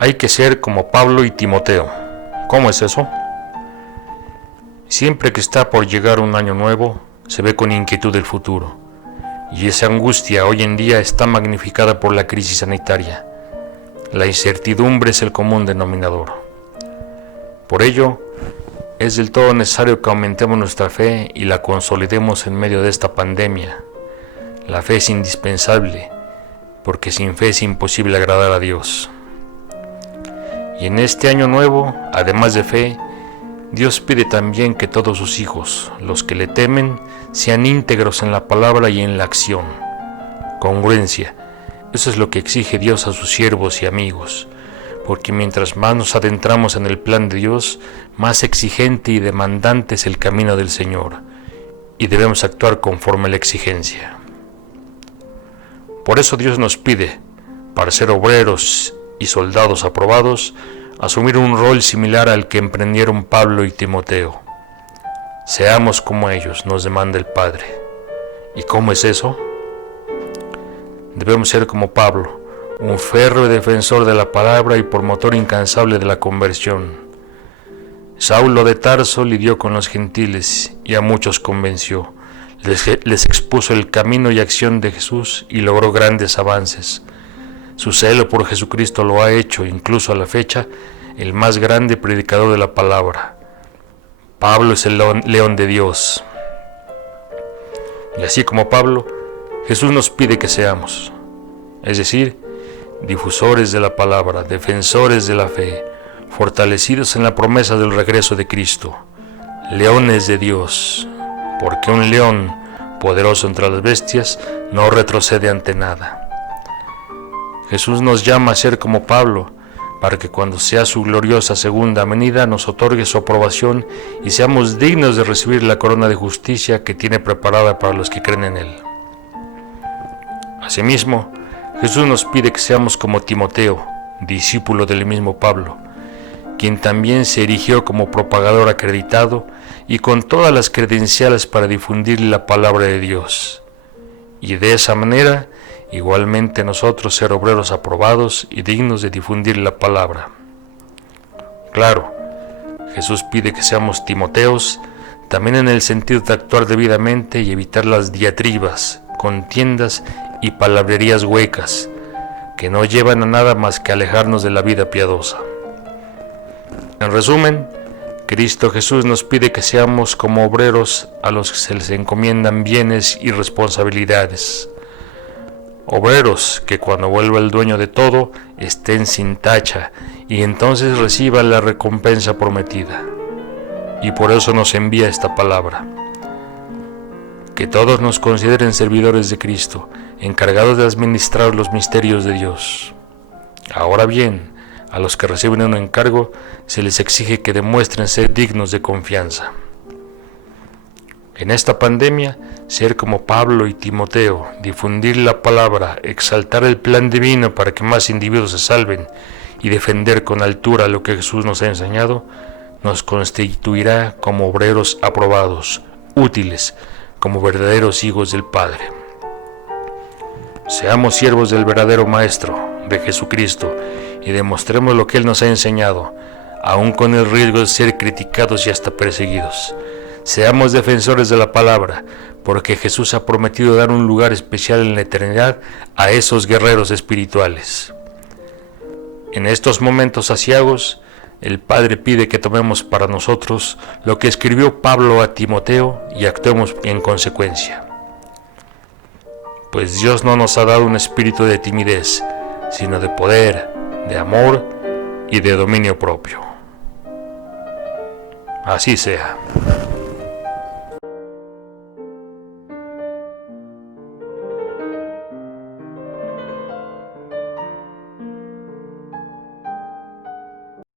Hay que ser como Pablo y Timoteo. ¿Cómo es eso? Siempre que está por llegar un año nuevo, se ve con inquietud el futuro. Y esa angustia hoy en día está magnificada por la crisis sanitaria. La incertidumbre es el común denominador. Por ello, es del todo necesario que aumentemos nuestra fe y la consolidemos en medio de esta pandemia. La fe es indispensable, porque sin fe es imposible agradar a Dios. Y en este año nuevo, además de fe, Dios pide también que todos sus hijos, los que le temen, sean íntegros en la palabra y en la acción. Congruencia, eso es lo que exige Dios a sus siervos y amigos, porque mientras más nos adentramos en el plan de Dios, más exigente y demandante es el camino del Señor, y debemos actuar conforme a la exigencia. Por eso Dios nos pide, para ser obreros y soldados aprobados, asumir un rol similar al que emprendieron Pablo y Timoteo. Seamos como ellos, nos demanda el Padre. ¿Y cómo es eso? Debemos ser como Pablo, un férreo defensor de la palabra y promotor incansable de la conversión. Saulo de Tarso lidió con los gentiles y a muchos convenció. Les expuso el camino y acción de Jesús y logró grandes avances. Su celo por Jesucristo lo ha hecho, incluso a la fecha, el más grande predicador de la palabra. Pablo es el león de Dios. Y así como Pablo, Jesús nos pide que seamos, es decir, difusores de la palabra, defensores de la fe, fortalecidos en la promesa del regreso de Cristo, leones de Dios, porque un león, poderoso entre las bestias, no retrocede ante nada. Jesús nos llama a ser como Pablo, para que cuando sea su gloriosa segunda venida nos otorgue su aprobación y seamos dignos de recibir la corona de justicia que tiene preparada para los que creen en Él. Asimismo, Jesús nos pide que seamos como Timoteo, discípulo del mismo Pablo, quien también se erigió como propagador acreditado y con todas las credenciales para difundir la palabra de Dios. Y de esa manera, igualmente nosotros ser obreros aprobados y dignos de difundir la palabra. Claro, Jesús pide que seamos Timoteos, también en el sentido de actuar debidamente y evitar las diatribas, contiendas y palabrerías huecas, que no llevan a nada más que alejarnos de la vida piadosa. En resumen, Cristo Jesús nos pide que seamos como obreros a los que se les encomiendan bienes y responsabilidades. Obreros que cuando vuelva el dueño de todo estén sin tacha y entonces reciban la recompensa prometida. Y por eso nos envía esta palabra. Que todos nos consideren servidores de Cristo, encargados de administrar los misterios de Dios. Ahora bien, a los que reciben un encargo se les exige que demuestren ser dignos de confianza. En esta pandemia, ser como Pablo y Timoteo, difundir la palabra, exaltar el plan divino para que más individuos se salven y defender con altura lo que Jesús nos ha enseñado, nos constituirá como obreros aprobados, útiles, como verdaderos hijos del Padre. Seamos siervos del verdadero Maestro, de Jesucristo, y demostremos lo que Él nos ha enseñado, aun con el riesgo de ser criticados y hasta perseguidos. Seamos defensores de la palabra, porque Jesús ha prometido dar un lugar especial en la eternidad a esos guerreros espirituales. En estos momentos aciagos, el Padre pide que tomemos para nosotros lo que escribió Pablo a Timoteo y actuemos en consecuencia. Pues Dios no nos ha dado un espíritu de timidez, sino de poder, de amor y de dominio propio. Así sea.